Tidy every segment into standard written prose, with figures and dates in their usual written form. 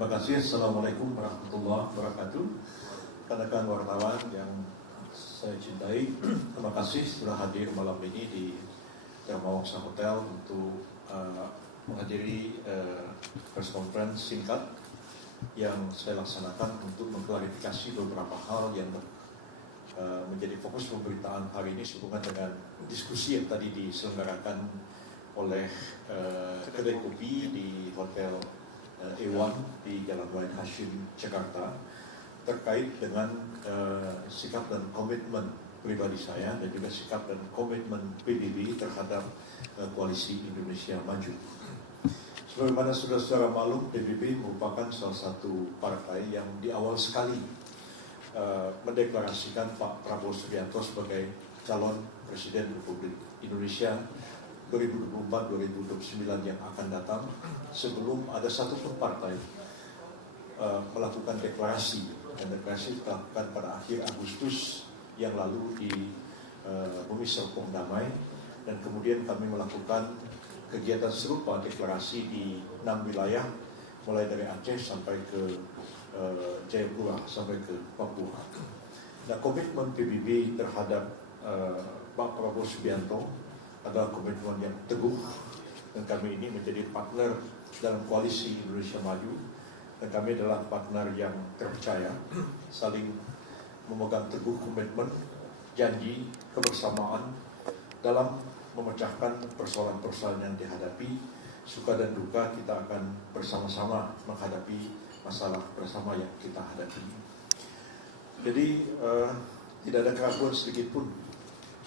Terima kasih. Assalamualaikum warahmatullahi wabarakatuh. Rekan-rekan wartawan yang saya cintai, terima kasih sudah hadir malam ini di Dharma-Wangsa Hotel untuk menghadiri press conference singkat yang saya laksanakan untuk mengklarifikasi beberapa hal yang menjadi fokus pemberitaan hari ini sehubungan dengan diskusi yang tadi diselenggarakan oleh kedai kopi di Hotel A1 di Jalan Wahid Hashim, Jakarta, terkait dengan sikap dan komitmen pribadi saya dan juga sikap dan komitmen PBB terhadap Koalisi Indonesia Maju. Sebagaimana saudara-saudara maklum, PBB merupakan salah satu partai yang di awal sekali mendeklarasikan Pak Prabowo Subianto sebagai calon Presiden Republik Indonesia 2024-2029 yang akan datang, sebelum ada satupun partai melakukan deklarasi, dan deklarasi dilakukan pada akhir Agustus yang lalu di Bumi Serpong Damai, dan kemudian kami melakukan kegiatan serupa deklarasi di 6 wilayah, mulai dari Aceh sampai ke Jayapura sampai ke Papua. Nah, komitmen PBB terhadap Pak Prabowo Subianto adalah komitmen yang teguh, dan kami ini menjadi partner dalam Koalisi Indonesia Maju, dan kami adalah partner yang terpercaya, saling memegang teguh komitmen, janji, kebersamaan dalam memecahkan persoalan-persoalan yang dihadapi. Suka dan duka kita akan bersama-sama menghadapi masalah bersama yang kita hadapi. Jadi tidak ada keraguan sedikit pun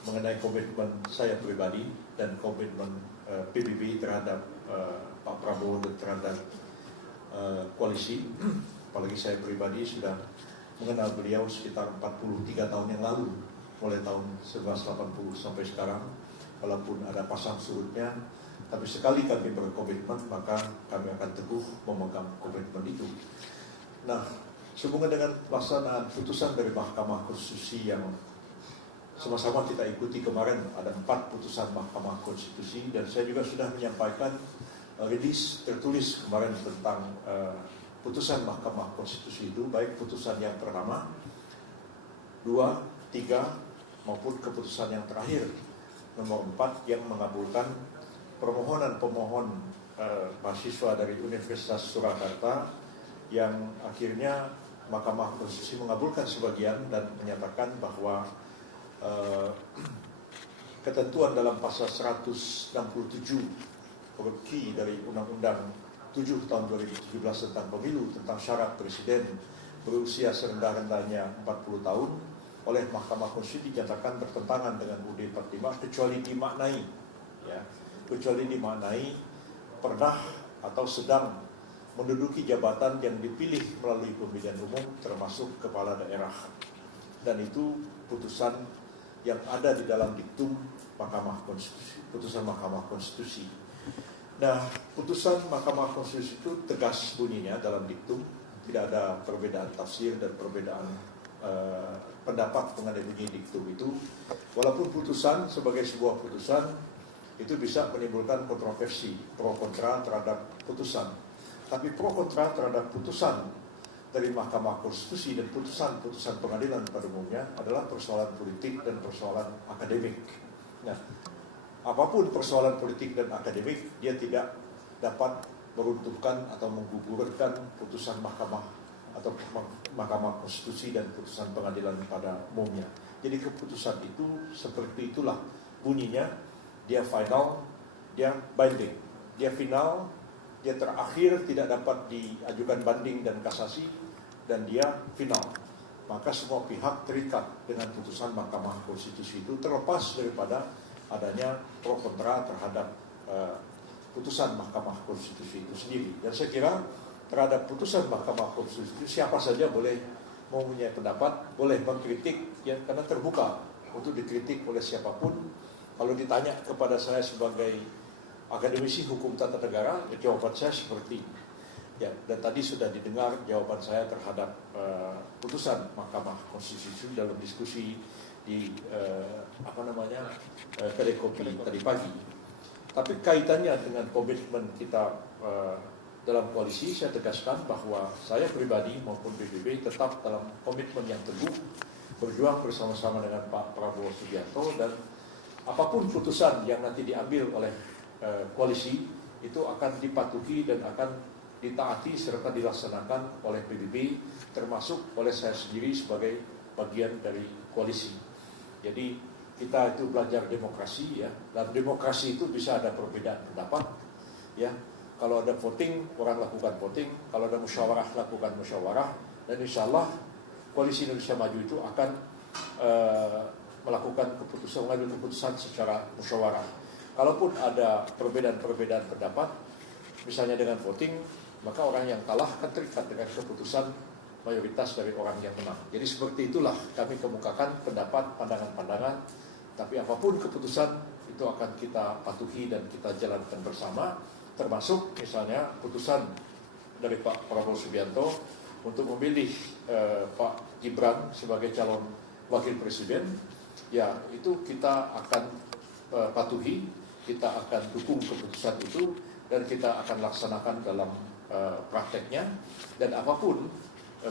mengenai komitmen saya pribadi dan komitmen PBB terhadap Pak Prabowo dan terhadap koalisi. Apalagi saya pribadi sudah mengenal beliau sekitar 43 tahun yang lalu, mulai tahun 1980 sampai sekarang. Walaupun ada pasang surutnya, tapi sekali kami berkomitmen, maka kami akan teguh memegang komitmen itu. Nah, sehubungan dengan pelaksanaan putusan dari Mahkamah Konstitusi yang sama-sama kita ikuti kemarin, ada 4 putusan Mahkamah Konstitusi, dan saya juga sudah menyampaikan rilis tertulis kemarin tentang putusan Mahkamah Konstitusi itu, baik putusan yang pertama, 2, 3, maupun keputusan yang terakhir, nomor 4, yang mengabulkan permohonan pemohon mahasiswa dari Universitas Surakarta, yang akhirnya Mahkamah Konstitusi mengabulkan sebagian dan menyatakan bahwa ketentuan dalam pasal 167 huruf Q dari Undang-Undang 7 tahun 2017 tentang pemilu, tentang syarat presiden berusia serendah-rendahnya 40 tahun oleh Mahkamah Konstitusi dinyatakan bertentangan dengan UUD 45 kecuali dimaknai, ya, kecuali dimaknai pernah atau sedang menduduki jabatan yang dipilih melalui pemilihan umum, termasuk kepala daerah. Dan itu putusan yang ada di dalam diktum Mahkamah Konstitusi, putusan Mahkamah Konstitusi. Nah, putusan Mahkamah Konstitusi itu tegas bunyinya dalam diktum, tidak ada perbedaan tafsir dan perbedaan pendapat mengenai bunyi diktum itu. Walaupun putusan sebagai sebuah putusan itu bisa menimbulkan kontroversi, pro kontra terhadap putusan. Tapi pro kontra terhadap putusan dari Mahkamah Konstitusi dan putusan-putusan pengadilan pada umumnya adalah persoalan politik dan persoalan akademik. Nah, apapun persoalan politik dan akademik, dia tidak dapat meruntuhkan atau menggugurkan putusan Mahkamah atau Mahkamah Konstitusi dan putusan pengadilan pada umumnya. Jadi keputusan itu seperti itulah bunyinya, dia final, dia binding, dia final, dia terakhir, tidak dapat diajukan banding dan kasasi, dan dia final. Maka semua pihak terikat dengan putusan Mahkamah Konstitusi itu, terlepas daripada adanya pro kontra terhadap putusan Mahkamah Konstitusi itu sendiri. Dan saya kira terhadap putusan Mahkamah Konstitusi itu siapa saja boleh mempunyai pendapat, boleh mengkritik, ya, karena terbuka untuk dikritik oleh siapapun. Kalau ditanya kepada saya sebagai akademisi hukum tata negara, jawaban saya seperti ya, dan tadi sudah didengar jawaban saya terhadap putusan Mahkamah Konstitusi dalam diskusi di kedai kopi tadi pagi. Tapi kaitannya dengan komitmen kita dalam koalisi, saya tegaskan bahwa saya pribadi maupun PBB tetap dalam komitmen yang teguh berjuang bersama-sama dengan Pak Prabowo Subianto, dan apapun putusan yang nanti diambil oleh koalisi itu akan dipatuhi dan akan ditaati serta dilaksanakan oleh PBB, termasuk oleh saya sendiri sebagai bagian dari koalisi. Jadi kita itu belajar demokrasi ya. Dalam demokrasi itu bisa ada perbedaan pendapat ya. Kalau ada voting, orang lakukan voting. Kalau ada musyawarah, lakukan musyawarah. Dan insya Allah Koalisi Indonesia Maju itu akan melakukan keputusan, mengambil keputusan secara musyawarah. Kalaupun ada perbedaan-perbedaan pendapat, misalnya dengan voting, maka orang yang kalah akan terikat dengan keputusan mayoritas dari orang yang menang. Jadi seperti itulah kami kemukakan pendapat, pandangan-pandangan. Tapi apapun keputusan itu akan kita patuhi dan kita jalankan bersama. Termasuk misalnya putusan dari Pak Prabowo Subianto untuk memilih Pak Gibran sebagai calon wakil presiden, ya itu kita akan patuhi, kita akan dukung keputusan itu, dan kita akan laksanakan dalam prakteknya. Dan apapun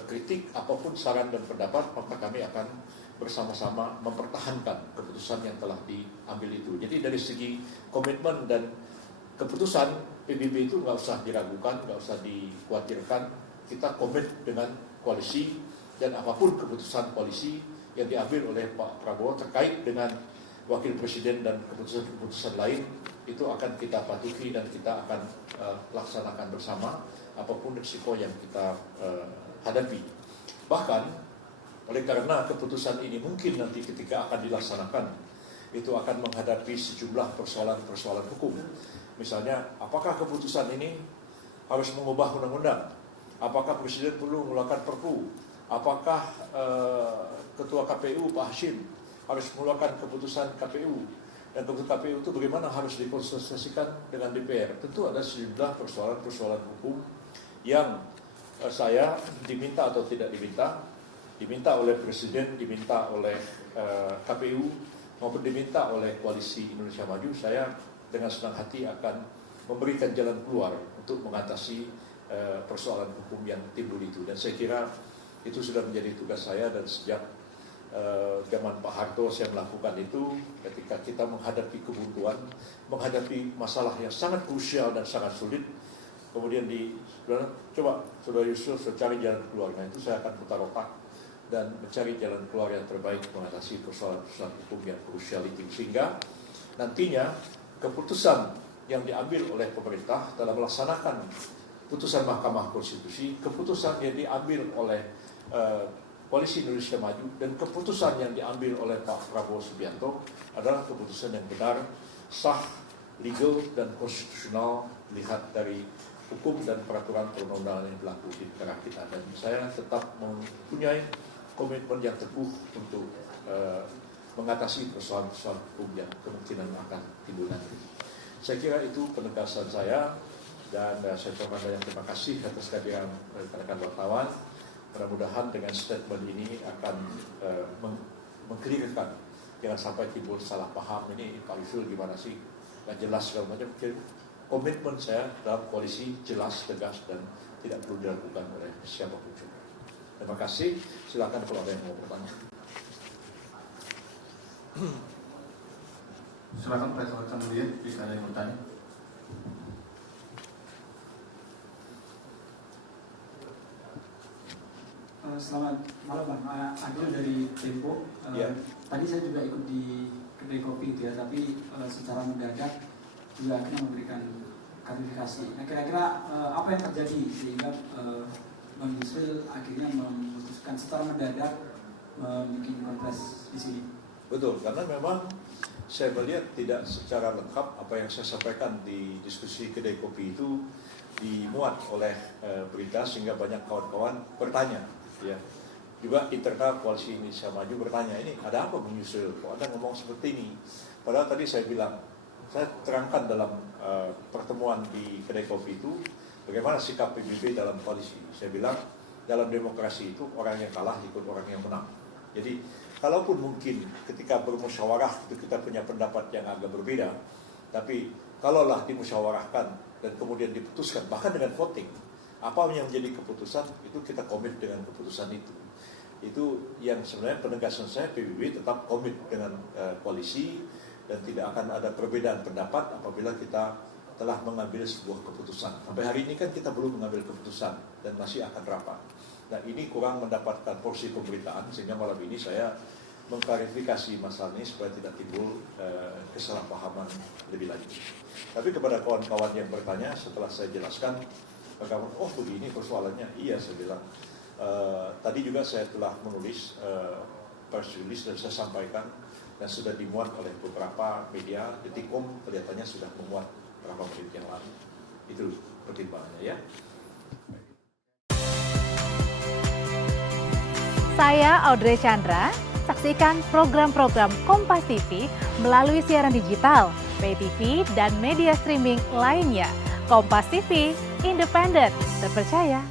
kritik, apapun saran dan pendapat, maka kami akan bersama-sama mempertahankan keputusan yang telah diambil itu. Jadi dari segi komitmen dan keputusan PBB itu nggak usah diragukan, nggak usah dikhawatirkan. Kita komit dengan koalisi, dan apapun keputusan koalisi yang diambil oleh Pak Prabowo terkait dengan wakil presiden dan keputusan-keputusan lain, itu akan kita patuhi dan kita akan laksanakan bersama apapun risiko yang kita hadapi. Bahkan oleh karena keputusan ini mungkin nanti ketika akan dilaksanakan itu akan menghadapi sejumlah persoalan-persoalan hukum. Misalnya, apakah keputusan ini harus mengubah undang-undang? Apakah presiden perlu mengeluarkan perpu? Apakah ketua KPU Pak Hashim harus mengeluarkan keputusan KPU? Dan keputusan KPU itu bagaimana harus dikonsultasikan dengan DPR? Tentu ada sejumlah persoalan-persoalan hukum yang saya diminta atau tidak diminta oleh presiden, diminta oleh KPU, maupun diminta oleh Koalisi Indonesia Maju. Saya dengan senang hati akan memberikan jalan keluar untuk mengatasi persoalan hukum yang timbul itu. Dan saya kira itu sudah menjadi tugas saya, dan sejak zaman Pak Harto saya melakukan itu ketika kita menghadapi kebuntuan, menghadapi masalah yang sangat krusial dan sangat sulit. Kemudian coba Saudara Yusuf cari jalan keluar. Nah, itu saya akan putar otak dan mencari jalan keluar yang terbaik mengatasi persoalan-persoalan hukum yang krusial itu, sehingga nantinya keputusan yang diambil oleh pemerintah dalam melaksanakan putusan Mahkamah Konstitusi, keputusan yang diambil oleh Koalisi Indonesia Maju, dan keputusan yang diambil oleh Pak Prabowo Subianto adalah keputusan yang benar, sah, legal, dan konstitusional melihat dari hukum dan peraturan perundang-undangan yang berlaku di negara kita. Dan saya tetap mempunyai komitmen yang teguh untuk mengatasi persoalan-persoalan hukum yang kemungkinan akan timbul nanti. Saya kira itu penegasan saya, dan saya ucapkan banyak terima kasih atas kehadiran rekan-rekan wartawan. Mudah-mudahan dengan statement ini akan mengklirkan, jangan sampai timbul salah paham. Ini Pak Yusuf gimana sih, nggak jelas segala macam. Komitmen saya dalam koalisi jelas, tegas, dan tidak perlu dilakukan oleh siapapun juga. Terima kasih. Silakan kalau ada yang mau bertanya. Silakan rekan-rekan media, bisa ada yang bertanya. Selamat malam Bang, Adil dari Tempo. Tadi saya juga ikut di kedai kopi itu ya, tapi secara mendadak juga akhirnya memberikan klarifikasi. Nah, kira-kira apa yang terjadi sehingga Bang Yusril akhirnya memutuskan secara mendadak bikin konferensi di sini? Betul, karena memang saya melihat tidak secara lengkap apa yang saya sampaikan di diskusi kedai kopi itu dimuat oleh berita, sehingga banyak kawan-kawan bertanya. Ya, juga internal Koalisi Indonesia Maju bertanya, ini ada apa menyusul? Kok Anda ngomong seperti ini? Padahal tadi saya bilang, saya terangkan dalam pertemuan di kedai kopi itu bagaimana sikap PBB dalam koalisi. Saya bilang dalam demokrasi itu orang yang kalah ikut orang yang menang. Jadi kalaupun mungkin ketika bermusyawarah itu kita punya pendapat yang agak berbeda, Tapi kalaulah dimusyawarahkan dan kemudian diputuskan, bahkan dengan voting, apa yang menjadi keputusan, itu kita komit dengan keputusan itu. Itu yang sebenarnya penegasan saya, PBB tetap komit dengan koalisi dan tidak akan ada perbedaan pendapat apabila kita telah mengambil sebuah keputusan. Sampai hari ini kan kita belum mengambil keputusan dan masih akan rapat. Nah, ini kurang mendapatkan porsi pemberitaan, sehingga malam ini saya mengklarifikasi masalah ini supaya tidak timbul kesalahpahaman lebih lanjut. Tapi kepada kawan-kawan yang bertanya setelah saya jelaskan, kawan, oh begini persoalannya, iya saya bilang. Tadi juga saya telah menulis press release dan saya sampaikan dan sudah dimuat oleh beberapa media. Detikcom kelihatannya sudah memuat beberapa menit yang lalu. Itu pertimbangannya ya. Saya Audrey Chandra. Saksikan program-program Kompas TV melalui siaran digital, pay TV, dan media streaming lainnya. Kompas TV, independen, terpercaya.